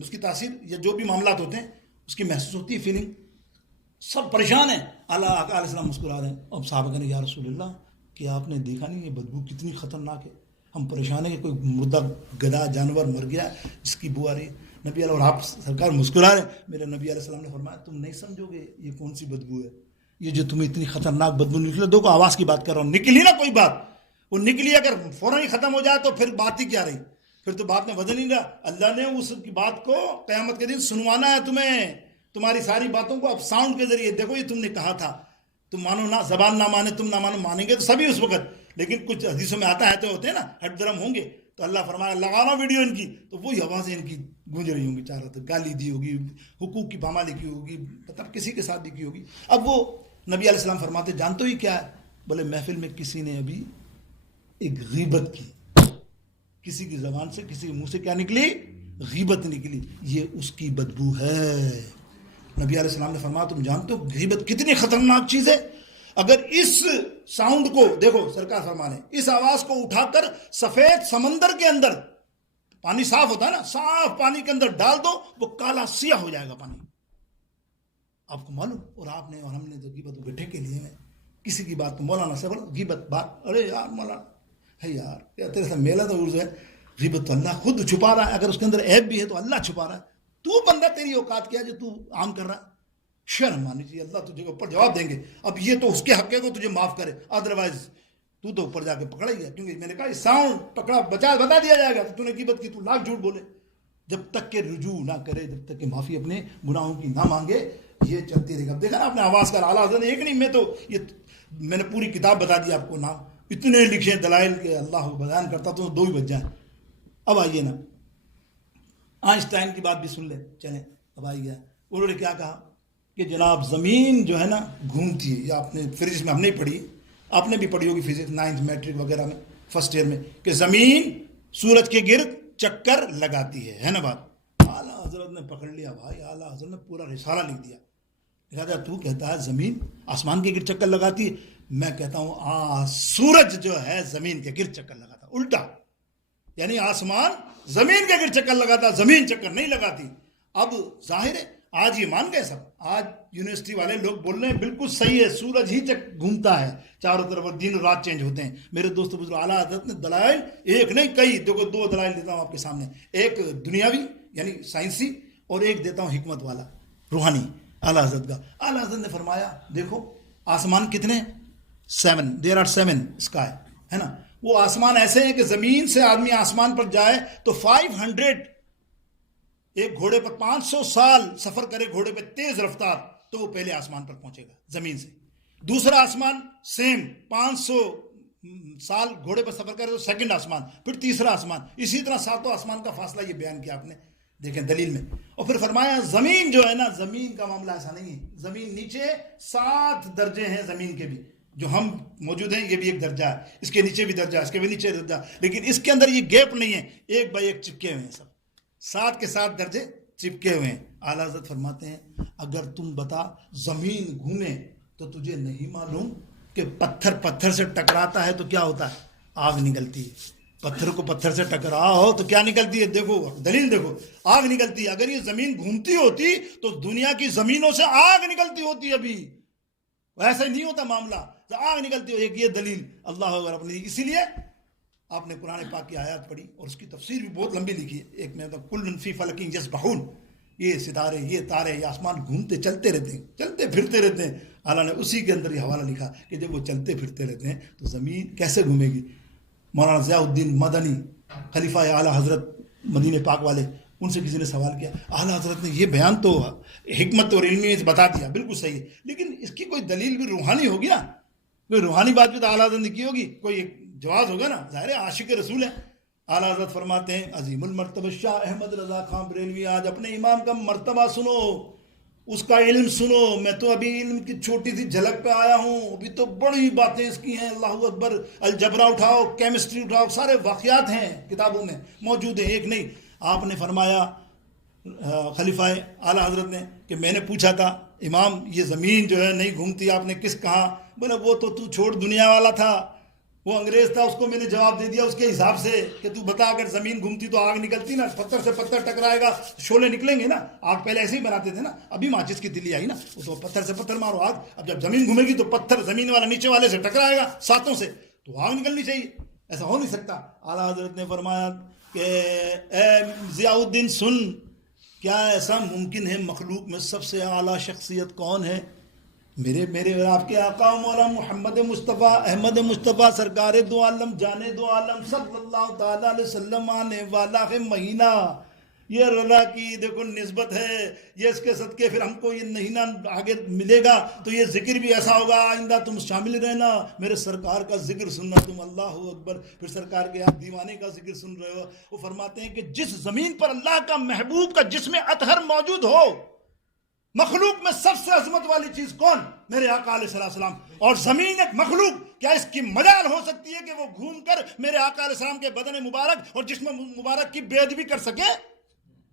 اس کی تاثیر یا جو بھی معاملات ہوتے ہیں اس کی محسوس ہوتی ہے فیلنگ. سب پریشان ہیں. اللہ علیہ السلام مسکرا رہے ہیں. اب صحابہ کہنے یا رسول اللہ کہ آپ نے دیکھا نہیں یہ بدبو کتنی خطرناک ہے، ہم پریشان ہیں کہ کوئی مردہ گدھا جانور مر گیا جس کی بو آ رہی ہے. نبی علیہ اور آپ سرکار مسکرا رہے ہیں. میرے نبی علیہ السلام نے فرمایا تم نہیں سمجھو گے یہ کون سی بدبو ہے، یہ جو تمہیں اتنی خطرناک بدبو نکلے. دو کو آواز کی بات کر رہا ہوں، نکلی نا کوئی بات، وہ نکلی اگر فوراً ہی ختم ہو جائے تو پھر بات ہی کیا رہی، پھر تو بات میں وزن ہی رہا. اللہ نے اس کی بات کو قیامت کے دن سنوانا ہے تمہیں، تمہاری ساری باتوں کو اب ساؤنڈ کے ذریعے. دیکھو یہ تم نے کہا تھا، تم مانو نہ، زبان نہ مانے، تم نہ مانو، مانیں گے تو سبھی اس وقت. لیکن کچھ حدیثوں میں آتا ہے تو ہوتے ہیں نا ہٹ درم ہوں گے، تو اللہ فرمایا لگانا ویڈیو ان کی، تو وہی آوازیں ان کی گونج رہی ہوں گی چاروں طرف، گالی دی ہوگی، حقوق کی پامالی کی ہوگی، مطلب کسی کے ساتھ بھی کی ہوگی. اب وہ نبی علیہ السلام فرماتے جانتے ہی کیا ہے؟ بولے محفل میں کسی نے ابھی ایک غیبت کی، کسی کی زبان سے، کسی کے منہ سے کیا نکلی؟ غیبت نکلی. یہ اس کی بدبو ہے. نبی علیہ السلام نے فرمایا تم جانتے ہو غیبت کتنی خطرناک چیز ہے؟ اگر اس ساؤنڈ کو دیکھو، سرکار فرمانے اس آواز کو اٹھا کر سفید سمندر کے اندر، پانی صاف ہوتا ہے نا, صاف پانی کے اندر ڈال دو وہ کالا سیاہ ہو جائے گا پانی, آپ کو معلوم. اور آپ نے اور ہم نے تو غیبت کے ٹھیکے لیے ہیں, کسی کی بات تو مولانا سے بولو غیبت بات, ارے یار مولانا ہے یار تیرے سے میلا تو عرض ہے, غیبت تو اللہ خود چھپا رہا ہے, اگر اس کے اندر عیب بھی ہے تو اللہ چھپا رہا ہے, تو بندہ تیری اوقات کیا جو تو عام کر رہا ہے, شرم مانی چاہیے, اللہ تجھے اوپر جواب دیں گے. اب یہ تو اس کے حق ہے کو تجھے معاف کرے, ادروائز تو اوپر جا کے پکڑا ہی گیا, کیونکہ میں نے کہا ساؤنڈ پکڑا بتا دیا جائے گا, تو نے غیبت کی تو لاکھ جھوٹ بولے, جب تک کہ رجوع نہ کرے, جب تک کہ معافی اپنے گناہوں کی نہ مانگے, یہ چلتی رہے گا. اب دیکھا نا آپ نے آواز کا اعلیٰ حضرت نے ایک نہیں, میں تو یہ میں نے پوری کتاب بتا دی آپ کو, نام اتنے لکھے دلائل کے اللہ بیان کرتا تو 2 ہی بج جائیں. اب آئیے نا آئنسٹائن کی بات بھی سن لیں, چلیں اب آئی گیا. انہوں نے کیا کہا کہ جناب زمین جو ہے نا گھومتی ہے, یا آپ نے فزکس میں ہم نہیں پڑھی, آپ نے بھی پڑھی ہوگی فزکس 9th میٹرک وغیرہ میں فرسٹ ایئر میں, کہ زمین سورج کے گرد چکر لگاتی ہے نا بات. اعلیٰ حضرت نے پکڑ لیا بھائی, اعلیٰ حضرت نے پورا رسالہ لکھ دیا. لہٰذا تو کہتا ہے زمین آسمان کے گرد چکر لگاتی ہے, میں کہتا ہوں سورج جو ہے زمین کے گرد چکر لگاتا, الٹا, یعنی آسمان زمین کے گرد چکر لگاتا, زمین چکر نہیں لگاتی. اب ظاہر ہے آج یہ مان گئے سب, آج یونیورسٹی والے لوگ بول رہے ہیں بالکل صحیح ہے, سورج ہی گھومتا ہے چاروں طرف, دن اور رات چینج ہوتے ہیں. میرے دوست بزرگ اعلیٰ حضرت نے دلائل ایک نہیں کئی, دیکھو 2 دلائل دیتا ہوں آپ کے سامنے, ایک دنیاوی یعنی سائنسی, اور ایک دیتا ہوں حکمت والا روحانی اعلیٰ حضرت کا. اعلیٰ حضرت نے فرمایا دیکھو آسمان کتنے, 7, دیر آر 7 اسکائی ہے نا, وہ آسمان ایسے ہیں کہ زمین سے آدمی آسمان پر جائے تو 500, ایک گھوڑے پر 500 سال سفر کرے گھوڑے پہ تیز رفتار, تو وہ پہلے آسمان پر پہنچے گا زمین سے. دوسرا آسمان سیم 500 سال گھوڑے پر سفر کرے تو سیکنڈ آسمان, پھر تیسرا آسمان, اسی طرح 7 آسمان کا فاصلہ یہ بیان کیا آپ نے, دیکھیں دلیل میں. اور پھر فرمایا زمین جو ہے نا, زمین کا معاملہ ایسا نہیں ہے, زمین نیچے 7 درجے ہیں زمین کے بھی, جو ہم موجود ہیں یہ بھی ایک درجہ ہے, اس کے نیچے بھی درجہ, اس کے بھی نیچے درجہ, لیکن اس کے اندر یہ گیپ نہیں ہے, 1 بائی 1 چپکے ہوئے ہیں سب, 7 کے 7 درجے چپکے ہوئے ہیں. اعلیٰ حضرت فرماتے ہیں اگر تم بتا زمین گھومے تو تجھے نہیں معلوم کہ پتھر سے ٹکراتا ہے تو کیا ہوتا ہے, آگ نکلتی ہے. پتھر کو پتھر سے ٹکراؤ تو کیا نکلتی ہے, دیکھو دلیل دیکھو, آگ نکلتی ہے. اگر یہ زمین گھومتی ہوتی تو دنیا کی زمینوں سے آگ نکلتی ہوتی, ابھی ایسا ہی نہیں ہوتا معاملہ, آگ نکلتی ہو. ایک یہ دلیل اللہ اکبر اپنی, اسی لیے آپ نے قرآن پاک کی آیات پڑھی اور اس کی تفسیر بھی بہت لمبی لکھی ہے. ایک میں تو کل فی فلک یسبحون, یہ ستارے یہ تارے یہ آسمان گھومتے چلتے رہتے ہیں, چلتے پھرتے رہتے ہیں. اللہ نے اسی کے اندر یہ حوالہ لکھا کہ جب وہ چلتے پھرتے رہتے ہیں تو زمین کیسے گھومے گی. مولانا ضیاء الدین مدنی خلیفہ اعلیٰ حضرت مدینے پاک والے, ان سے کسی نے سوال کیا, اعلیٰ حضرت نے یہ بیان تو حکمت اور علمی سے بتا دیا, بالکل صحیح ہے, لیکن اس کی کوئی دلیل بھی روحانی ہوگی نا, کوئی روحانی بات بھی تو اعلیٰ حضرت نے کی ہوگی, کوئی جواز ہوگا نا, ظاہر عاشق رسول ہے. اعلیٰ حضرت فرماتے ہیں عظیم المرتبہ شاہ احمد رضا خان بریلوی, آج اپنے امام کا مرتبہ سنو, اس کا علم سنو. میں تو ابھی علم کی چھوٹی سی جھلک پہ آیا ہوں, ابھی تو بڑی باتیں اس کی ہیں, اللہ اکبر. الجبرا اٹھاؤ, کیمسٹری اٹھاؤ, سارے واقعات ہیں کتابوں میں موجود ہیں, ایک نہیں. آپ نے فرمایا خلیفہ اعلیٰ حضرت نے کہ میں نے پوچھا تھا امام یہ زمین جو ہے نہیں گھومتی, آپ نے کس کہا, بولا وہ تو چھوڑ دنیا والا تھا, وہ انگریز تھا, اس کو میں نے جواب دے دیا اس کے حساب سے کہ تو بتا اگر زمین گھومتی تو آگ نکلتی نا, پتھر سے پتھر ٹکرائے گا شعلے نکلیں گے نا, آگ پہلے ایسے ہی بناتے تھے نا, ابھی ماچس کی تلی آئی نا, وہ تو پتھر سے پتھر مارو آگ. اب جب زمین گھومے گی تو پتھر زمین والا نیچے والے سے ٹکرائے گا 7 سے, تو آگ نکلنی چاہیے, ایسا ہو نہیں سکتا. اعلیٰ حضرت نے فرمایا کہ اے ضیاء الدین سن, کیا ایسا ممکن ہے مخلوق میں سب سے اعلیٰ شخصیت کون ہے, میرے آپ کے آقا مولا محمد مصطفیٰ احمد مصطفیٰ سرکار دو عالم جانے دو عالم صلی اللہ تعالیٰ علیہ وسلم آنے والا ہے مہینہ. یہ اللہ کی دیکھو نسبت ہے, یہ اس کے صدقے پھر ہم کو یہ مہینہ آگے ملے گا تو یہ ذکر بھی ایسا ہوگا, آئندہ تم شامل رہنا, میرے سرکار کا ذکر سننا تم, اللہ اکبر. پھر سرکار کے آپ دیوانے کا ذکر سن رہے ہو. وہ فرماتے ہیں کہ جس زمین پر اللہ کا محبوب کا جسم اطہر موجود ہو, مخلوق میں سب سے عظمت والی چیز کون, میرے آقا علیہ السلام. اور زمین ایک مخلوق, کیا اس کی مجال ہو سکتی ہے کہ وہ گھوم کر میرے آقا علیہ السلام کے بدن مبارک اور جسم مبارک کی بے ادبی کر سکے,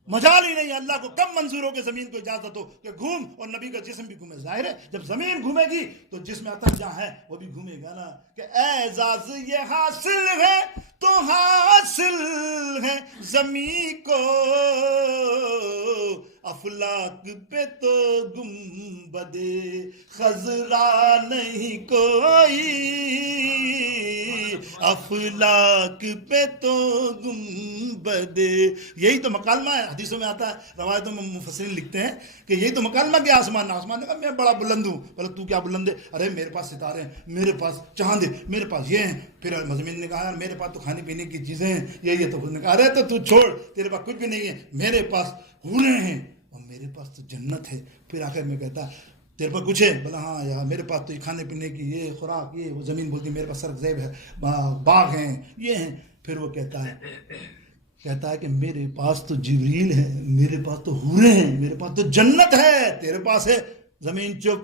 مجال ہی نہیں. اللہ کو کب منظور ہو کہ زمین کو اجازت ہو کہ گھوم, اور نبی کا جسم بھی گھومے. ظاہر ہے جب زمین گھومے گی تو جسم اطہر جہاں ہے وہ بھی گھومے گا نا, کہ اعزاز یہ حاصل ہے تو حاصل ہے زمین کو، افلاک پہ تو گنبد خضرا نہیں کوئی، افلاک پہ تو گنبد. یہی تو مکالمہ ہے، حدیثوں میں آتا ہے، روایتوں میں مفسرین لکھتے ہیں کہ یہی تو مکالمہ کیا آسمان نے کہا میں بڑا بلند ہوں. بولے تو کیا بلند ہے؟ ارے میرے پاس ستارے ہیں، میرے پاس چاند ہے، میرے پاس یہ ہیں. پھر زمین نے کہا میرے پاس تو کھانے پینے کی چیزیں ہیں، یہی ہے. تو خود نے کہا ارے تو چھوڑ، تیرے پاس کچھ بھی نہیں ہے، میرے پاس حوریں ہیں اور میرے پاس تو جنت ہے. پھر آخر میں کہتا تیرے پاس کچھ ہے؟ بولا ہاں یار میرے پاس تو یہ کھانے پینے کی یہ خوراک یہ. وہ زمین بولتی میرے پاس سرخ زیب ہے، باغ ہیں، یہ ہیں. پھر وہ کہتا ہے کہ میرے پاس تو جبریل ہے، میرے پاس تو حوریں ہیں، میرے پاس تو جنت ہے، تیرے پاس ہے. زمین چپ.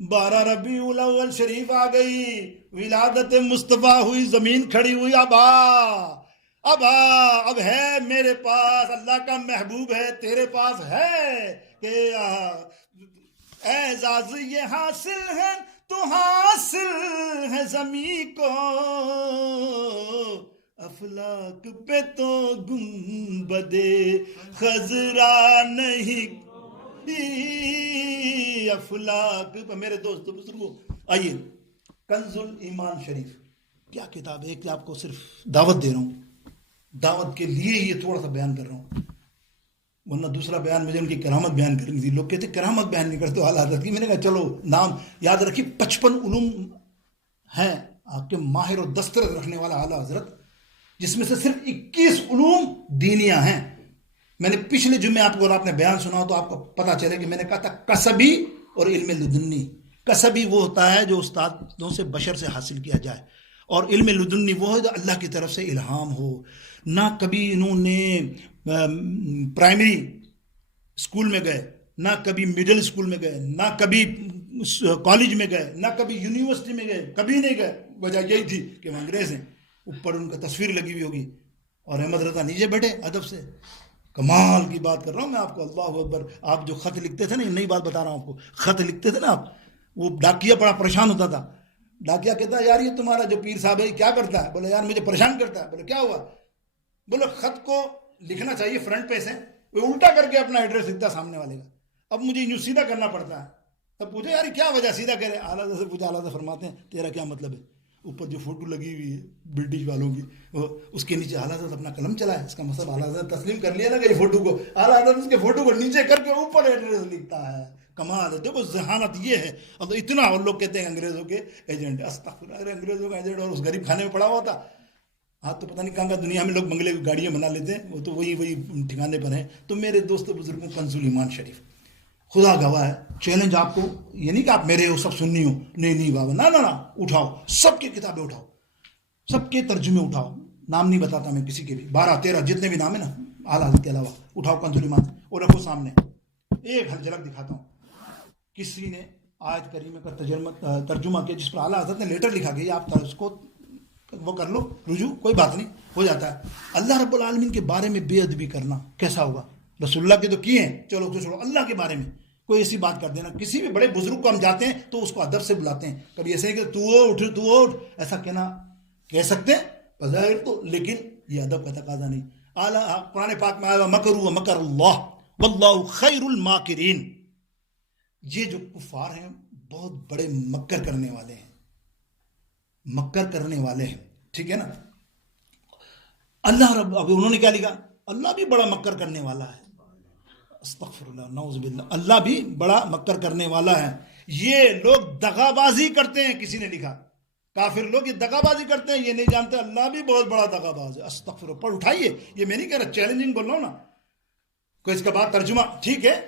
12 ربیع الاول شریف آ گئی، ولادت مصطفیٰ ہوئی، زمین کھڑی ہوئی. اب ہے میرے پاس، اللہ کا محبوب ہے، تیرے پاس ہے کہ اعزاز یہ حاصل ہے تو حاصل ہے زمین کو، افلاک پہ تو گنبد خضرا نہیں. افلاک پہ. میرے دوست بزرگوں آئیے، کنز الایمان شریف کیا کتاب ہے. ایک آپ کو صرف دعوت دے رہا ہوں، دعوت کے لیے یہ تھوڑا سا بیان کر رہا ہوں، ورنہ دوسرا بیان مجھے ان کی کرامت بیان کرنی تھی. لوگ کہتے کرامت بیان نہیں کرتے اعلیٰ حضرت کی. میں نے کہا چلو نام یاد رکھیے، 55 علوم ہیں آپ کے ماہر و دسترس رکھنے والا اعلیٰ حضرت، جس میں سے صرف 21 علوم دینیاں ہیں. میں نے پچھلے جمعے آپ کو، اور آپ نے بیان سنا تو آپ کو پتا چلے کہ میں نے کہا تھا کسبی اور علم لدنی. کسبی وہ ہوتا ہے جو استادوں سے بشر سے حاصل کیا جائے، اور علم لدنی وہ ہے جو اللہ کی طرف سے الہام ہو. نہ کبھی انہوں نے پرائمری اسکول میں گئے، نہ کبھی مڈل اسکول میں گئے، نہ کبھی کالج میں گئے، نہ کبھی یونیورسٹی میں گئے، کبھی نہیں گئے. وجہ یہی تھی کہ وہ انگریز ہیں، اوپر ان کا تصویر لگی ہوئی ہوگی، اور احمد رضا نیچے بیٹھے ادب سے. کمال کی بات کر رہا ہوں میں آپ کو، اللہ اکبر. آپ جو خط لکھتے تھے نا، نئی بات بتا رہا ہوں آپ کو، خط لکھتے تھے نا آپ، وہ ڈاکیا بڑا پریشان ہوتا تھا. ڈاکیا کہتا ہے یار یہ تمہارا جو پیر صاحب ہے کیا کرتا ہے؟ بولے یار مجھے پریشان کرتا ہے. بولے کیا ہوا؟ بولے خط کو لکھنا چاہیے فرنٹ پہ سے، وہ الٹا کر کے اپنا ایڈریس لکھتا ہے سامنے والے کا. اب مجھے یوں سیدھا کرنا پڑتا ہے. تب پوچھے یار کیا وجہ سیدھا کرے؟ اعلیٰ سے پوچھا، اعلیٰ سے فرماتے ہیں تیرا کیا مطلب ہے؟ اوپر جو فوٹو لگی ہوئی ہے برٹش والوں کی، اس کے نیچے اعلیٰ حضرت اپنا قلم چلا ہے. اس کا مطلب اعلیٰ حضرت تسلیم کر لیا نا کہ یہ فوٹو کو، اعلیٰ حضرت اس کے فوٹو کو نیچے کر کے اوپر ایڈریس لکھتا ہے. کمال ہے. دیکھو ذہانت یہ ہے. اب اتنا، اور لوگ کہتے ہیں انگریزوں کے ایجنٹ. استغفر اللہ، انگریزوں کا ایجنٹ اور اس غریب خانے میں پڑا ہوا تھا. آج تو پتہ نہیں کہاں کا دنیا میں لوگ بنگلے کی گاڑیاں بنا لیتے ہیں، وہ تو وہی ٹھکانے پر ہیں. تو میرے دوست بزرگوں، کنز الایمان شریف خدا گواہ ہے. چیلنج آپ کو یہ نہیں کہ آپ میرے ہو سب سننی ہو، نہیں بابا، نہ اٹھاؤ، سب کی کتابیں اٹھاؤ، سب کے ترجمے اٹھاؤ. نام نہیں بتاتا میں کسی کے بھی، 12-13 جتنے بھی نام ہیں نا اعلیٰ حضرت کے علاوہ، اٹھاؤ کنز الایمان اور رکھو سامنے. ایک جھلک دکھاتا ہوں. کسی نے آیت کریمہ کا ترجمہ کیا جس پر اعلیٰ حضرت نے لیٹر لکھا گیا، آپ اس کو وہ کر لو رجوع، کوئی بات نہیں، ہو جاتا ہے. اللہ رب العالمین کے بارے میں بے ادبی کرنا کیسا ہوگا؟ رسول اللہ کے تو کیے ہیں، چلو تو چھوڑو. اللہ کے بارے میں کوئی ایسی بات کر دینا. کسی بھی بڑے بزرگ کو ہم جاتے ہیں تو اس کو ادب سے بلاتے ہیں. کبھی ایسے ہی کہ تو اٹھ ایسا کہہ سکتے ہیں بظاہر تو، لیکن یہ ادب کا تقاضا نہیں. قرآن پاک میں آیا مکروا مکر اللہ واللہ خیر الماکرین. یہ جو کفار ہیں بہت بڑے مکر کرنے والے ہیں، مکر کرنے والے ہیں، ٹھیک ہے نا. اللہ رب، اب انہوں نے کیا لکھا؟ اللہ بھی بڑا مکر کرنے والا ہے. استغفر اللہ، نعوذ باللہ، اللہ بھی بڑا مکر کرنے والا ہے. یہ لوگ دغا بازی کرتے ہیں. کسی نے لکھا کافر لوگ یہ دغا بازی کرتے ہیں، یہ نہیں جانتے اللہ بھی بہت بڑا دغا باز ہے. استغفر اللہ، پڑھ اٹھائیے. یہ میں نہیں کہہ رہا، چیلنجنگ بول رہا ہوں نا. کوئی اس کا بعد ترجمہ ٹھیک ہے،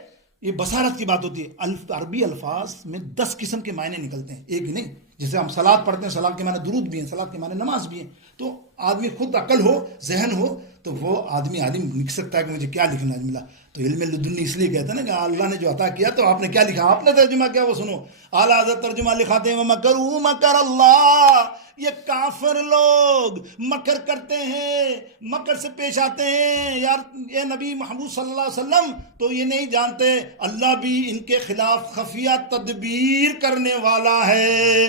یہ بصارت کی بات ہوتی ہے. عربی الفاظ میں 10 قسم کے معنی نکلتے ہیں، ایک ہی نہیں. جیسے ہم سلاد پڑھتے ہیں، سلاد کے معنی درود بھی ہیں، سلاد کے معنی نماز بھی ہیں. تو آدمی خود عقل ہو، ذہن ہو، تو وہ آدمی لکھ سکتا ہے کہ مجھے کیا لکھنا ملا. تو علم لدنی اس لیے کہتے ہیں نا کہ اللہ نے جو عطا کیا تو آپ نے کیا لکھا، آپ نے ترجمہ کیا وہ سنو. اعلیٰ حضرت ترجمہ لکھاتے ہیں وَمَكَرُوا مَكَرَ اللَّهِ. یہ کافر لوگ مکر کرتے ہیں، مکر سے پیش آتے ہیں. یار یہ نبی محمود صلی اللہ علیہ وسلم تو یہ نہیں جانتے اللہ بھی ان کے خلاف خفیہ تدبیر کرنے والا ہے.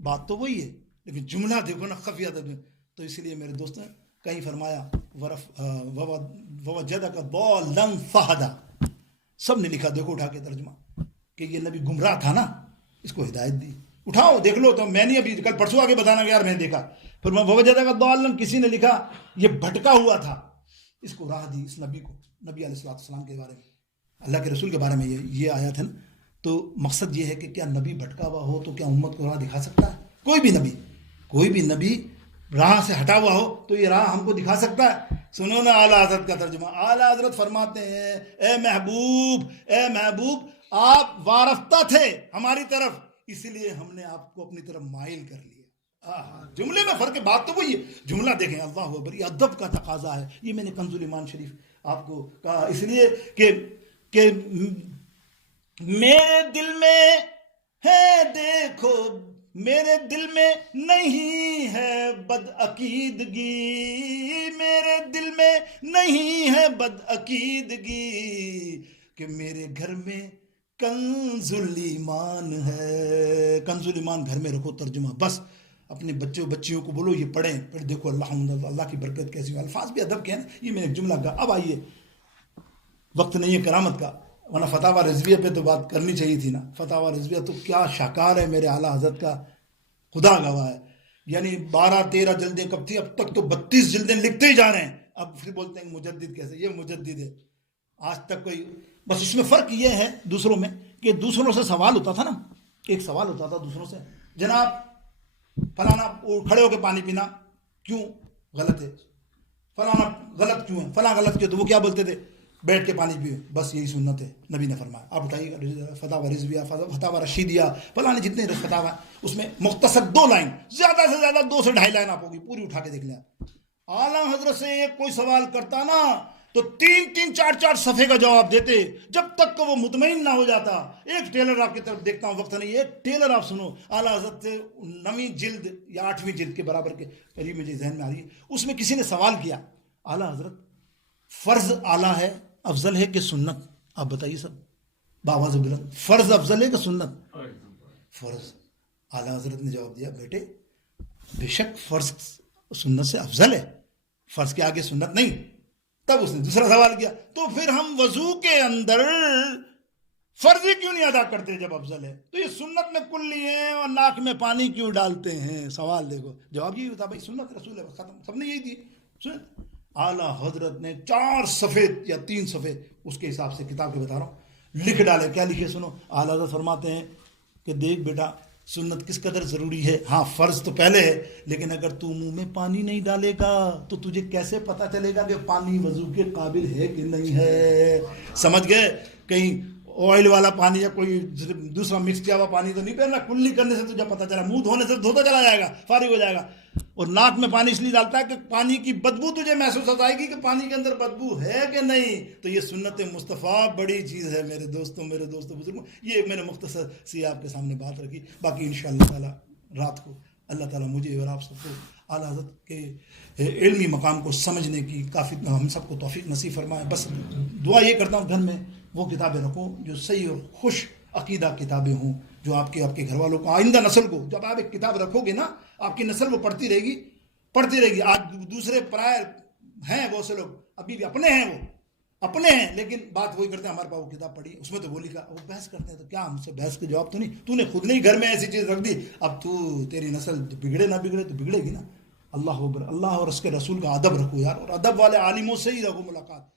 بات تو وہی ہے لیکن جملہ دیکھو نا، خفیہ تدبیر. تو تو اس لیے میرے دوست نے کہیں فرمایا ووجدک ضالا فہدا، سب نے لکھا، دیکھو اٹھا کے ترجمہ، کہ یہ نبی گمراہ تھا نا، اس کو ہدایت دی، اٹھاؤ دیکھ لو، تو میں نہیں ابھی کل پرسوں آگے بتانا کہ یار میں نے دیکھا، پھر ووجدک ضالا کسی نے لکھا یہ بھٹکا ہوا تھا، اس کو راہ دی، اس نبی کو، نبی علیہ السلام کے بارے میں، اللہ کے رسول کے بارے میں یہ آیت ہے نا۔ تو مقصد یہ ہے کہ کیا نبی بھٹکا ہوا ہو تو کیا امت کو راہ دکھا سکتا ہے؟ کوئی بھی نبی راہ سے ہٹا ہوا ہو تو یہ راہ ہم کو دکھا سکتا ہے؟ سنو نا اعلیٰ حضرت کا ترجمہ، اعلیٰ حضرت فرماتے ہیں اے محبوب آپ وارفتہ تھے ہماری طرف، اسی لیے ہم نے آپ کو اپنی طرف مائل کر لیا۔ جملے میں فرق ہے، بات تو وہی ہے، جملہ دیکھیں، اللہ اکبر، یہ ادب کا تقاضا ہے۔ یہ میں نے کنز الایمان شریف آپ کو کہا اس لیے کہ میرے دل میں ہے، دیکھو میرے دل میں نہیں ہے بدعقیدگی، میرے دل میں نہیں ہے بدعقیدگی، کہ میرے گھر میں کنز الایمان ہے۔ کنز الایمان گھر میں رکھو، ترجمہ بس اپنے بچیوں کو بولو یہ پڑھیں، پھر دیکھو اللہ کی برکت کیسی ہو۔ الفاظ بھی ادب کے ہیں، یہ میں نے ایک جملہ کہا۔ اب آئیے، وقت نہیں ہے کرامت کا، ورنہ فتاوی رضویہ پہ تو بات کرنی چاہیے تھی نا۔ فتاوی رضویہ تو کیا شاہکار ہے میرے اعلیٰ حضرت کا، خدا گواہ ہے، یعنی 12-13 جلدیں کب تھی، اب تک تو 32 جلدیں لکھتے ہی جا رہے ہیں۔ اب پھر بولتے ہیں مجدد کیسے، یہ مجدد ہے آج تک کوئی، بس اس میں فرق یہ ہے دوسروں میں کہ دوسروں سے سوال ہوتا تھا نا، ایک سوال ہوتا تھا دوسروں سے، جناب فلانا کھڑے ہو کے پانی پینا کیوں غلط ہے، فلانا غلط کیوں ہے، فلاں غلط کیوں، تو وہ کیا بولتے تھے، بیٹھ کے پانی پیو، بس یہی سنت ہے، نبی نے فرمایا۔ آپ اٹھائیے گا فتاوی رضویہ، فتاوی رشیدیہ، فلاں جتنے فتاوی، اس میں مختصر 2 لائن، زیادہ سے زیادہ 2 سے 2.5 لائن آپ ہوگی، پوری اٹھا کے دیکھ لیں آپ۔ اعلیٰ حضرت سے ایک کوئی سوال کرتا نا تو 3-3 4-4 صفحے کا جواب دیتے، جب تک کہ وہ مطمئن نہ ہو جاتا۔ ایک ٹیلر آپ کی طرف دیکھتا ہوں، وقت نہیں، ایک ٹیلر آپ سنو، اعلیٰ حضرت سے 9ویں جلد یا 8ویں جلد کے برابر کے قریب مجھے ذہن میں آ رہی ہے، اس میں کسی نے سوال کیا، اعلیٰ حضرت فرض اعلیٰ ہے، افضل ہے کہ سنت؟ آپ بتائیے سب باواز بلند، فرض افضل ہے کہ سنت؟ فرض۔ اعلیٰ حضرت نے جواب دیا، بیٹے بے شک فرض سنت سے افضل ہے، فرض کے آگے سنت نہیں۔ تب اس نے دوسرا سوال کیا، تو پھر ہم وضو کے اندر فرض کیوں نہیں ادا کرتے جب افضل ہے؟ تو یہ سنت میں کلی ہے، اور ناک میں پانی کیوں ڈالتے ہیں؟ سوال دیکھو، جواب یہی ہوتا، بھائی سنت رسول ہے، ختم، سب نے یہی دی سنت۔ اعلیٰ حضرت نے 4 صفحے یا 3 صفحے اس کے حساب سے کتاب کے بتا رہا ہوں لکھ ڈالے۔ کیا لکھے سنو، اعلیٰ حضرت فرماتے ہیں کہ دیکھ بیٹا سنت کس قدر ضروری ہے، ہاں فرض تو پہلے ہے، لیکن اگر تو منہ میں پانی نہیں ڈالے گا تو تجھے کیسے پتہ چلے گا کہ پانی وضو کے قابل ہے کہ نہیں ہے؟ سمجھ گئے؟ کہیں آئل والا پانی یا کوئی دوسرا مکس کیا ہوا پانی تو نہیں پہننا، کلی کرنے سے تجھے پتہ چلا، منہ دھونے سے دھوتا چلا جائے گا، فارغ ہو جائے گا۔ اور ناک میں پانی اس لیے ڈالتا ہے کہ پانی کی بدبو تجھے محسوس ہو جائے گی کہ پانی کے اندر بدبو ہے کہ نہیں۔ تو یہ سنت مصطفیٰ بڑی چیز ہے میرے دوستوں بزرگوں، یہ میں نے مختصر سی آپ کے سامنے بات رکھی۔ باقی انشاءاللہ تعالی رات کو اللہ تعالیٰ مجھے اور آپ سب کو اعلیٰ حضرت کے علمی مقام کو سمجھنے کی کافی ہم سب کو توفیق نصیب فرمائے۔ بس دعا یہ کرتا ہوں گھر میں وہ کتابیں رکھو جو صحیح اور خوش عقیدہ کتابیں ہوں، جو آپ کے گھر والوں کو، آئندہ نسل کو، جب آپ ایک کتاب رکھو گے نا آپ کی نسل وہ پڑھتی رہے گی۔ آج دوسرے پرائے ہیں بہت سے لوگ، ابھی بھی اپنے ہیں لیکن بات وہی کرتے ہیں، ہمارے پاس وہ کتاب پڑھی اس میں تو وہ لکھا، وہ بحث کرتے ہیں، تو کیا ہم سے بحث کے جواب تو نہیں، تو نے خود نہیں گھر میں ایسی چیز رکھ دی، اب تیری نسل بگڑے نہ بگڑے تو بگڑے گی نا۔ اللہ اور اس کے رسول کا ادب رکھو یار، اور ادب والے عالموں سے ہی رکھو ملاقات۔